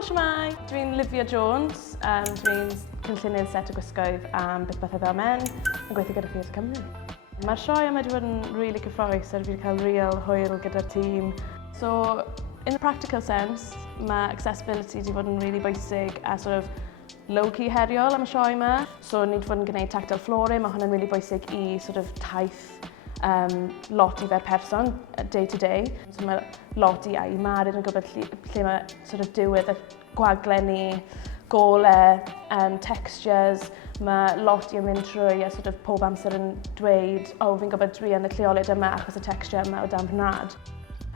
shwmae! Dwi'n Livia Jones, dwi'n cynllunydd set o gwisgoedd am Byth Bythoedd Amen yn gweithio gyda Theatr Cymru. Mae'r sioe yma wedi bod yn really cyffroes a fi wedi cael real hwyl gyda'r tîm. So, in the practical sense, mae accessibility wedi bod yn really bwysig a sort of low-key heriol am y sioe yma. So, ni wedi bod yn gwneud tactile flooring, mae hwnna'n really bwysig i sort of taith lot i fe'r person, day to day. So mae lot i Marid yn gwybod lle mae sort of diwedd y gwaglen ni, golau, textures. Mae lot i mynd trwy a sort of pob amser yn dweud, fi'n gwybod dwi yn y lleoliad yma achos y texture yma o dan fynad.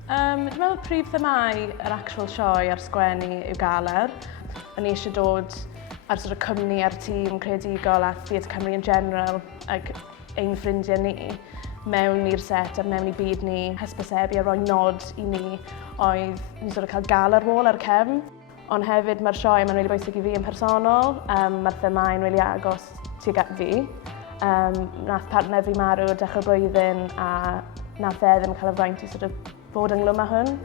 Dwi'n meddwl prif themau yr actual sioe ar sgwennu yw galer. O'n i eisiau dod ar sort of cwmni a'r tîm creadigol a Theatr Cymru in general ac ein ffrindiau ni mewn i'r set a mewn i byd ni, hysbysebu a rhoi nod i ni oedd ni'n sort of cael galer wall ar cefn. Ond hefyd mae'r sioe mae'n really bwysig i fi yn personol, mae'r themau'n really agos tuag at fi. Nath partner fi marw dechrau'r blwyddyn a nath ddim cael y fraint i sort of bod ynghlwm â hwn.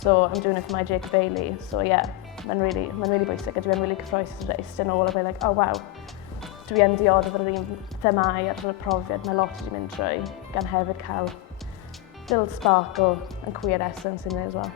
So I'm doing it for my Jacob Bailey. So yeah, mae'n really bwysig a dwi'n really cyffroes i eistedd yn ôl a gweud like, oh wow. Dwi yn dioddef yr un themau ar y profiad mae lot wedi mynd trwy, gan hefyd cael little sparkle and queer essence in there as well.